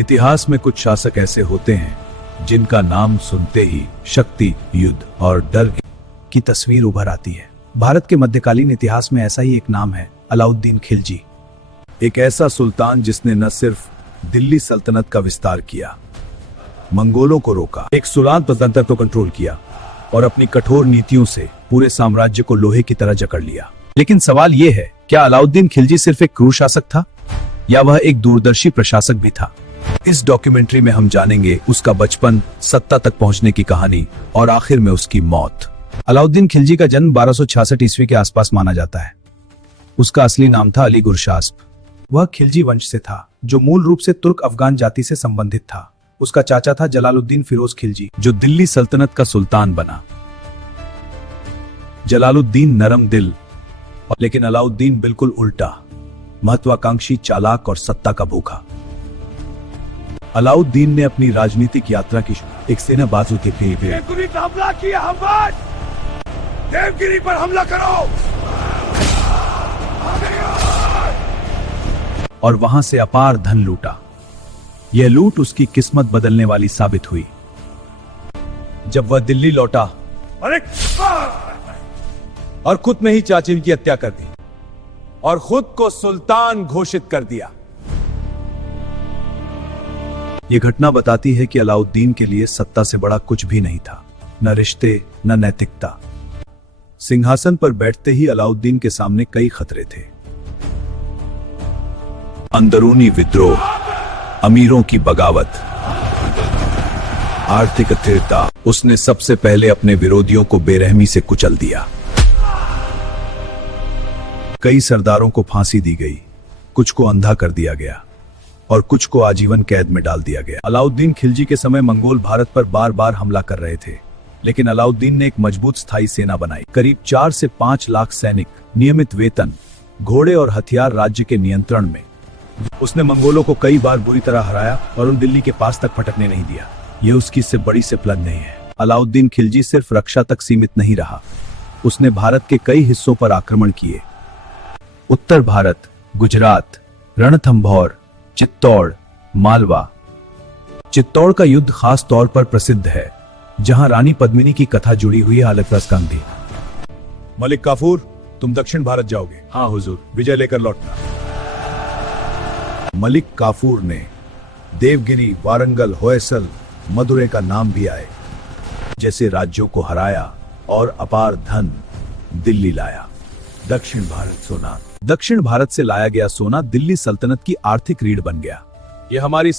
इतिहास में कुछ शासक ऐसे होते हैं जिनका नाम सुनते ही शक्ति, युद्ध और डर की तस्वीर उभर आती है। भारत के मध्यकालीन इतिहास में ऐसा ही एक नाम है, अलाउद्दीन खिलजी। एक ऐसा सुल्तान जिसने न सिर्फ दिल्ली सल्तनत का विस्तार किया, मंगोलों को रोका, एक सुलान तंत्र को कंट्रोल किया और अपनी कठोर नीतियों से पूरे साम्राज्य को लोहे की तरह जकड़ लिया। लेकिन सवाल यह है, क्या अलाउद्दीन खिलजी सिर्फ एक क्रूर शासक था या वह एक दूरदर्शी प्रशासक भी था? इस डॉक्यूमेंट्री में हम जानेंगे उसका बचपन, सत्ता तक पहुंचने की कहानी और आखिर में उसकी मौत। अलाउद्दीन खिलजी का जन्म 1266 ईस्वी के आसपास माना जाता है। उसका असली नाम था अली गुरशास्प। वह खिलजी वंश से था, जो मूल रूप से तुर्क अफगान जाति से संबंधित था। उसका चाचा था जलालुद्दीन फिरोज खिलजी, जो दिल्ली सल्तनत का सुल्तान बना। जलालुद्दीन नरम दिल, लेकिन अलाउद्दीन बिल्कुल उल्टा, महत्वाकांक्षी, चालाक और सत्ता का भूखा। अलाउद्दीन ने अपनी राजनीतिक यात्रा की एक सेना बाजू के हमला किया। देवगिरी पर हमला करो और वहां से अपार धन लूटा। यह लूट उसकी किस्मत बदलने वाली साबित हुई। जब वह दिल्ली लौटा और खुद में ही चाची की हत्या कर दी और खुद को सुल्तान घोषित कर दिया। यह घटना बताती है कि अलाउद्दीन के लिए सत्ता से बड़ा कुछ भी नहीं था, न रिश्ते, न नैतिकता। सिंहासन पर बैठते ही अलाउद्दीन के सामने कई खतरे थे। अंदरूनी विद्रोह, अमीरों की बगावत, आर्थिक अस्थिरता। उसने सबसे पहले अपने विरोधियों को बेरहमी से कुचल दिया। कई सरदारों को फांसी दी गई, कुछ को अंधा कर दिया गया और कुछ को आजीवन कैद में डाल दिया गया। अलाउद्दीन खिलजी के समय मंगोल भारत पर बार बार हमला कर रहे थे, लेकिन अलाउद्दीन ने एक मजबूत स्थायी सेना बनाई। करीब 4 से 5 लाख सैनिक, नियमित वेतन, घोड़े और हथियार राज्य के नियंत्रण में। उसने मंगोलों को कई बार बुरी तरह हराया और उन दिल्ली के पास तक फटकने नहीं दिया। यह उसकी इससे बड़ी से प्लान नहीं है। अलाउद्दीन खिलजी सिर्फ रक्षा तक सीमित नहीं रहा, उसने भारत के कई हिस्सों पर आक्रमण किए। उत्तर भारत, गुजरात, रणथंभौर, चित्तौड़, मालवा। चित्तौड़ का युद्ध खास तौर पर प्रसिद्ध है, जहां रानी पद्मिनी की कथा जुड़ी हुई है। अलकरस्कान भी। मलिक काफूर, तुम दक्षिण भारत जाओगे? हाँ हुजूर। विजय लेकर लौटना। मलिक काफूर ने देवगिरी, वारंगल, होयसल, मदुरै का नाम भी आए जैसे राज्यों को हराया और अपार धन दिल्ली लाया। दक्षिण भारत सोना। दक्षिण भारत से लाया गया सोना दिल्ली सल्तनत की आर्थिक रीढ़ बन गया। यह हमारी